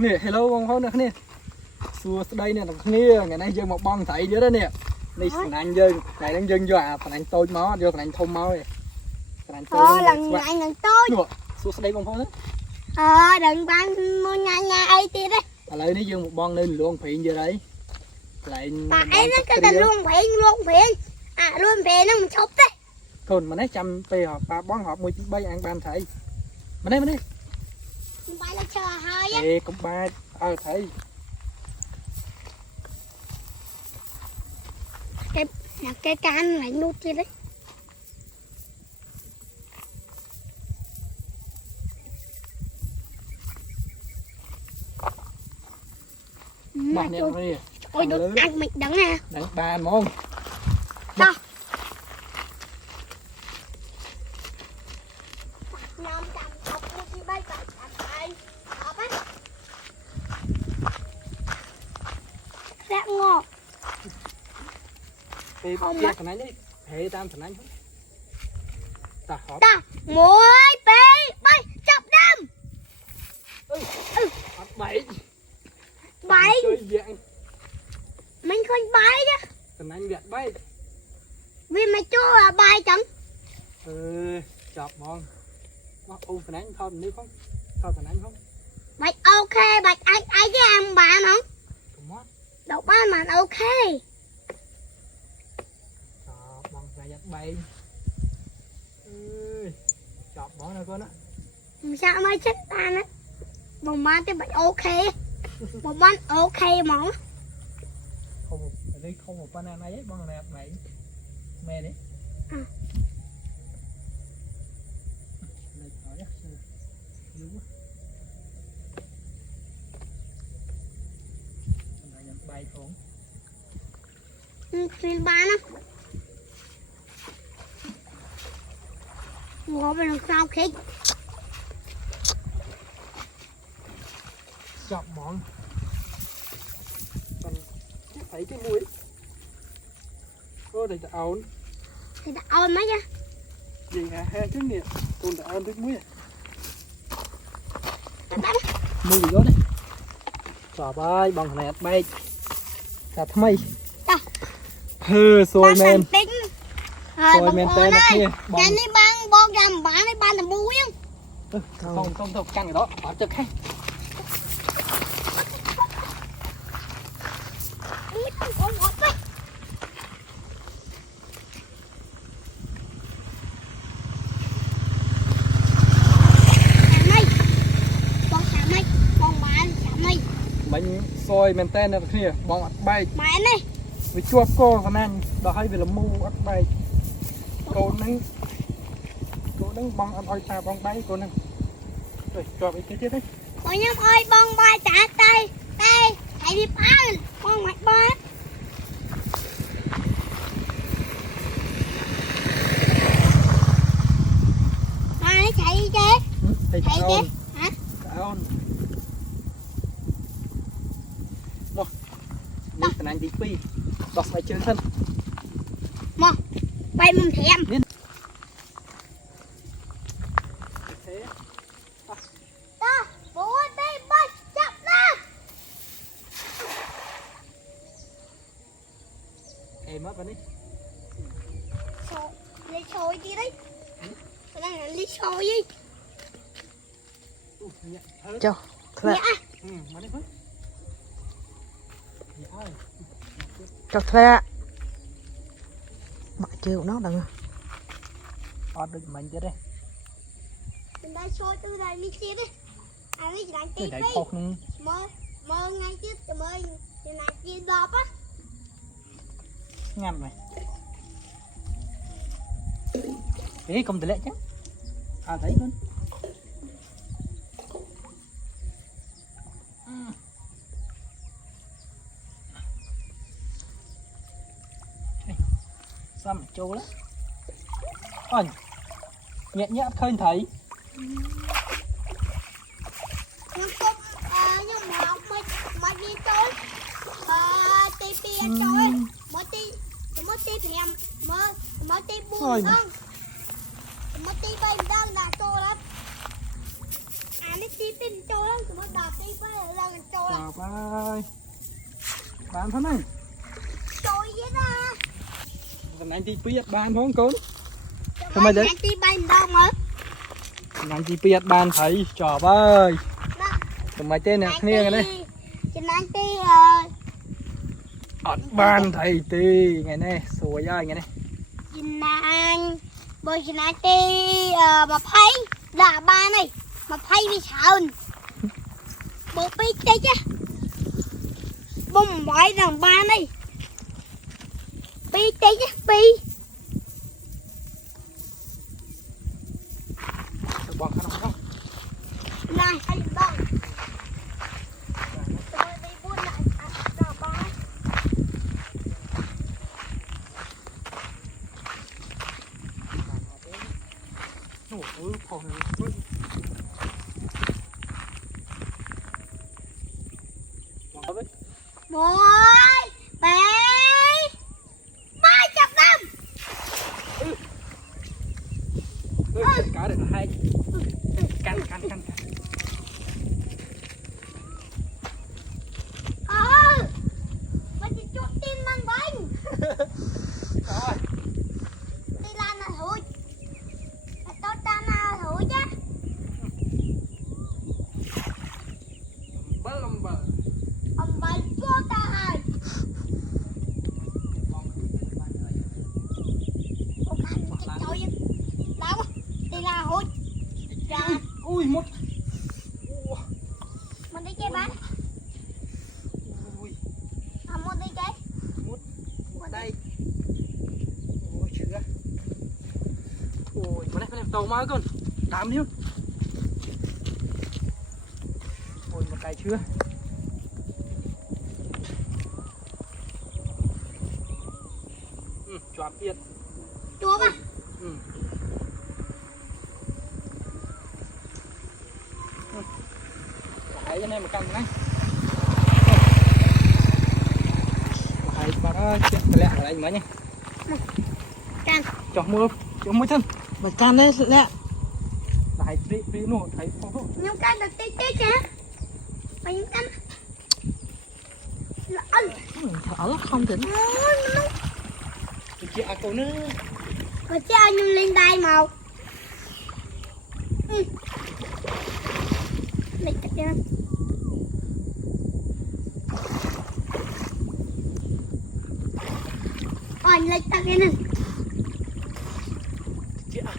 nè hello bông hôn nè nè xua đây nè nè ngày nay dương một bông thấy dưới đó nè đi thằng anh dương này đang dương vô à thằng anh tôi máu vô thằng anh thôm máu này thằng anh tôi lần này lần tôi xua đây bông hôn đó đừng bán mua nhà ai kia đấy lấy nó dương một bông lên luôn phiền giờ đấy lại bà ấy nó cái luôn phiền luôn phiền nó một chút đấy còn mà nói trăm pe hộp ba bón hộp 10 bay ăn ban thấy mà đây bay là chờ hơi á cũng ba thấy cái can lại nút kia đấy mà nè đi ôi đốt ăn mịch đắng nè đánh ba món đâu nhom cầm học đi bay cầm học á rất ngon thì kia thằng anh đi hệ tam thằng anh ta hộp ta muối bê bay chọc đâm bảy bay dạng mình không bay chứ thằng anh gạt bay vì mày cho là bay chẳng chọc ngon thằng anh thon đi không thon thằng anh không mày ok mày ai với em bạn không đọc ba mà ok bằng ra giật bay chọc món này con á sao mới chết ta nữa bông ba thì mày ok bông ba ok món không đi không một banana này bằng này mày mẹ đấy bay xuống phim ba nó ngồi bên sau khi chọc món còn thấy cái mũi thì đã ôn mấy chứ gì hả hai chứ nè tôi đã ăn thức mũi mũi gì đó đấy trời ơi bằng này bay cả thay xôi men xôi men tên là kia cái này băng bong gầm bán này bán là muối không căng ở đó bỏ trực hay mình xôi men tên là kia bong ắt bay mày này vì chuột cô còn ăn đó hay vì là mu ắt bay cô nâng bong ăn oi ta bong bay cô nâng rồi cho cái chết đấy ôi nhom ơi bong bay trả tay hãy đi bán bong mặt bay nó chạy đi chứ chạy chứ hả ôn đi cái này đi pi đọc lại chơi thân mà bay mừng thèm ta bố bay bay chậm ra em mất vào đi lấy xôi đi đấy cái này là lấy xôi đi cho dạ mà đi với cho thuê mà chịu nó đừng được mình chứ đây mình đang xôi từ đây đi chia đi anh ấy đang cái tí đại đi khóc luôn mơ ngay chứ mơ thì này chia đọp á ngâm này thế không thể lệ chứ thấy luôn sao mà trâu lắm ôi nhẹ nhẹ khơi thấy nhưng mà mày đi trôi tì bia trôi mới tì thèm mới tì buồn không mới tì bay đang đã trôi lắm à nó tì trôi lắm mới đạp tì bay lần trôi chọc ơi bán thế này trôi vậy đó thằng anh đi biết bán không con Thôi mày đi bay đâu mà thằng anh đi biết bán thấy chọc ơi tụi mày tên nè nghe cái này chị anh đi ọt ban thầy tì ngày này sủa ai ngày này chị anh bởi chị anh đi mà phay là ba này mà phay bị sợ bộ pi chơi chứ bông bỏi rằng ba này pi chơi chứ pi bọn khăn không này hay đâu tôi đi buôn lại là ba một bé 300 năm cá được hai căn mà chỉ chút tin mang bánh rồi đi làm là thôi tôi ta nào thôi chứ bấm bờ ông bánh cho ta hai đâu đi là thôi ui một mình đi chơi bán ui muốn đi chơi một đây ôi chưa ôi mà này tàu máu con đám thiếu ôi một cái chưa chọn biệt chua mà cái này một căn này cái bà nó chuyện lẹ ở đây mới nhá can chọn mua thân Mà can đấy lẹ. lại đi nổ thấy phong nhưng can được tí tí chứ mà những can là ăn Thở lắm không tỉnh. chị à cô nữa mà chứ anh nhung lên đây màu lấy chặt ra anh lấy chặt cái này chị à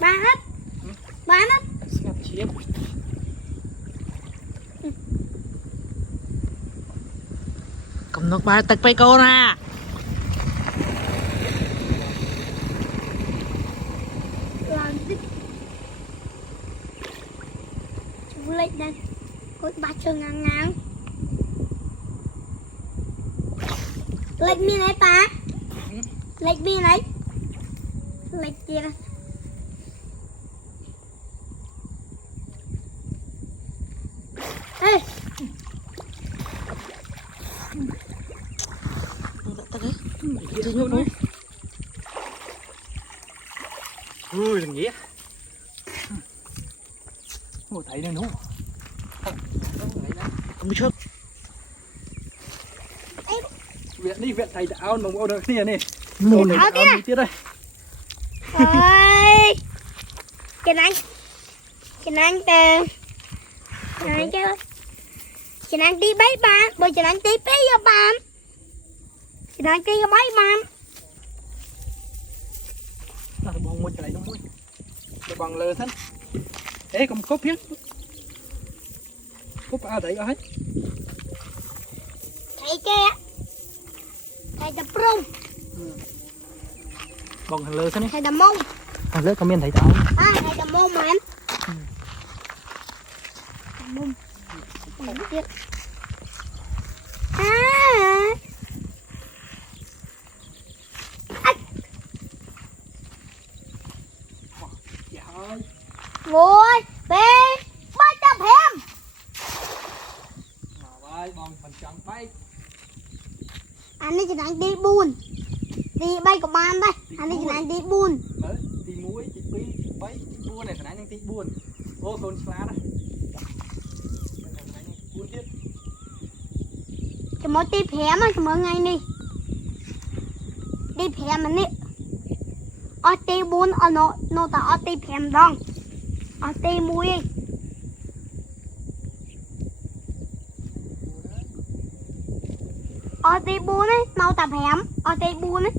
ba hết ngập chiếm Cầm nước ba tật bay cô nè. làm đứt chú lấy đây cột ba chân ngang lấy mi này ta lấy mi này lấy kia đây ê Tật đấy. chị luôn đấy ui đừng nghĩ ôi thấy đây đúng Không biết trước. viện thầy áo nồng áo được nè nè Mù này áo áo kia. đi tiếp đây ơi chị anh từ chị anh chứ chị anh đi bấy ba bởi chị anh đi bấy cho ba chị anh đi cho bấy ba là bong một cái này nó mũi để bằng lơ thân ê còn cốp hết cốp à đấy ở hết thầy kia thầy đập rung bằng hàng lơ thân ấy thầy đập mông hàng lơ có miền thầy tao thầy đập mông mà em mông tiếp dạ ơi ngồi về 300 em ơi bằng phần trắng bay anh ấy chỉ đang đi buôn đi bay của bạn đây anh ấy chỉ đang đi buôn đấy thì mũi thì pi bay buôn này phải nói những tí buôn ô con xá đây จะมาตีแผลมันจะมาไงนี่ตีแผลมันนี่เอาตีบุญเอาโนแต่เอาตีแผลมันดองเอาตีมุ้ยเอาตีบุญนี่โนแต่แผลเอาตีบุญนี่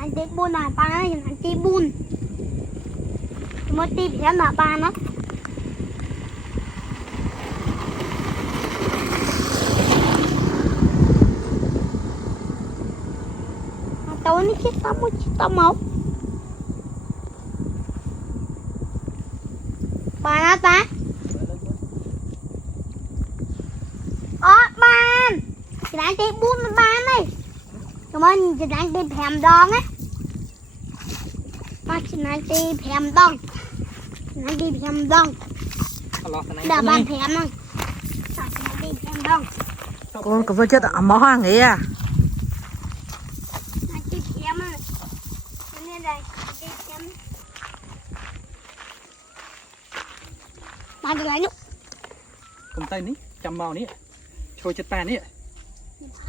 anhตีบุญหน่ะปลาอย่างนั้นตีบุญมาตีแผลหน่ะปลานะตัวนี้คิดตามมุดตามเอาปลานะปลาอ๋อปลาจะได้ตีบุญมันปลาไหมทำไมจะได้ตีแผลดองáมาจะได้ตีแผลดองได้ตีแผลดองđào bànแผลมั้งจะได้ตีแผลดอง con có phải chết ở mỏ hoang ấy àได้ตีแผลมั้งนี่อะไรตีแผลมาดูอะไรนุ๊ก Cầm tay ní, chầm màu ní, trôi chết ta ní,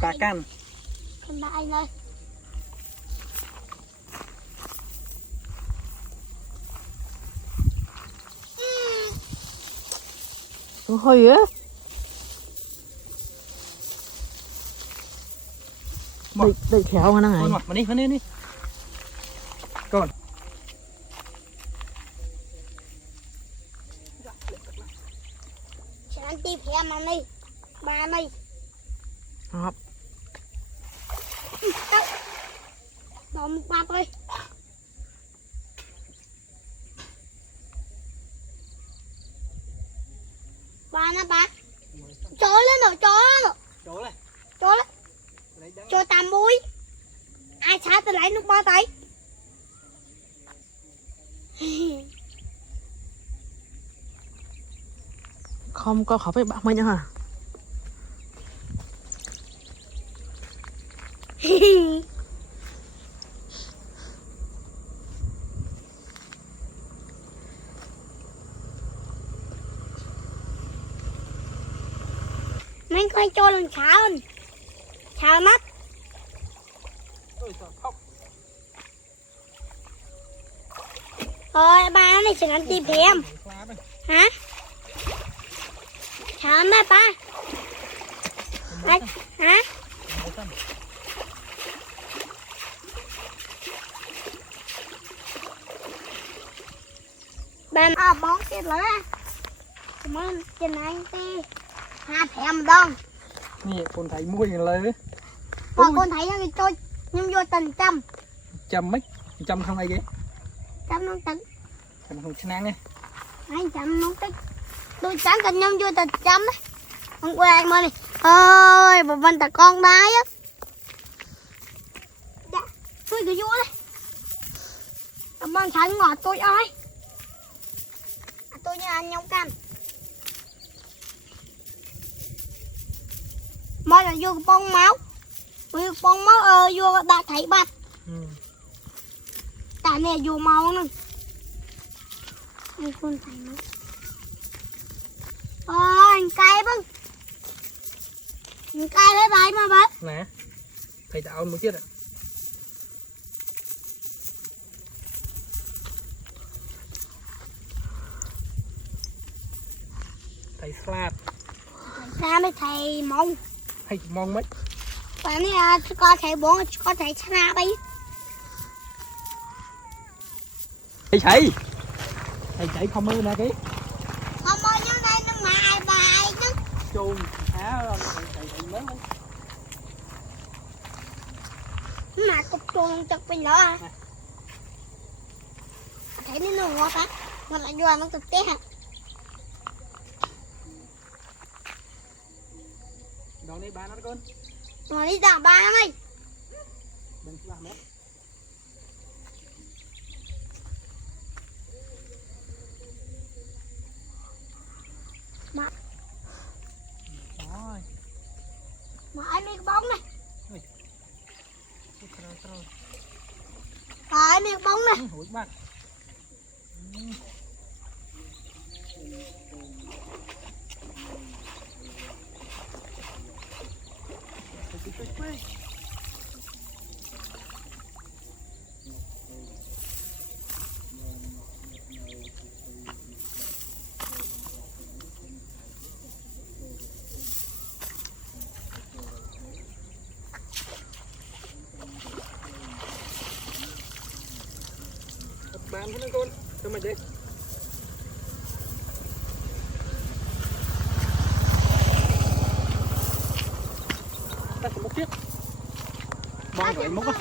ta can. Không đã anh ơi. hơi á đây khéo mà năng Con này mặt mà đi, con. Chẳng tìm phép mà đi. Ba đi. Hộp. Bỏ một bạc đi. Ba nó bạc. Chó lên rồi, chó lên rồi. Chỗ này. Chó lên. Cho tam muối. Ai xá tôi lấy nước ba tay. Không có phải bạc mấy nhá hả Mình coi cho lần chào mắt. Thôi ba này sẽ ăn tìm em. Hả? Chào mắt ba. Hả? Bạn bón xịt lửa. Cảm ơn trên anh ti. Hai thèm đông. Nè, con thấy mua gì lấy. Con thấy cái trôi nhưng vô tình trăm. Trăm mấy? Trăm không ai ghé. Trăm nó tính. Trăm không chán nè. Anh trăm nó tính. Tôi chẳng cần nhưng vô tình trăm đấy. Không quên anh ơi. Ơi, bà Vân ta con đái á. Dạ, tôi cứ vô đây. Cảm ơn thằng ngọt tôi ơi. Tôi như ăn nhông cam. Mới là vô bông máu. Vô bông máu vô đã thấy bạch. Tại này vô máu nữa. Anh con thấy nó. Anh cay bưng. Anh cay lấy bài mà bác. Nè. Thầy tạo một chiếc ạ. Thầy slap. Ra mới thầy mong. Thầy mong mấy. Và này có thầy bốn có thầy sana bay. Thầy chạy không mưa nè kì. Không mơ như đây nó mài bài chứ. Chuông thả rồi thầy lớn lắm. Mà cục chuông chật bên đó hả? Thấy nó ngọt hả? Ngọt lại vô nó thực tế hả? Đón đi ba nó con. Rồi đi đảo ba mày. Đừng làm nữa. Mà. Rồi. Mà anh cái bóng này. Rồi. Rồi anh cái bóng này. Hủi bạn. Bạn của nó con, cho mày đi. Tắt một chiếc. Bong vậy mốc á.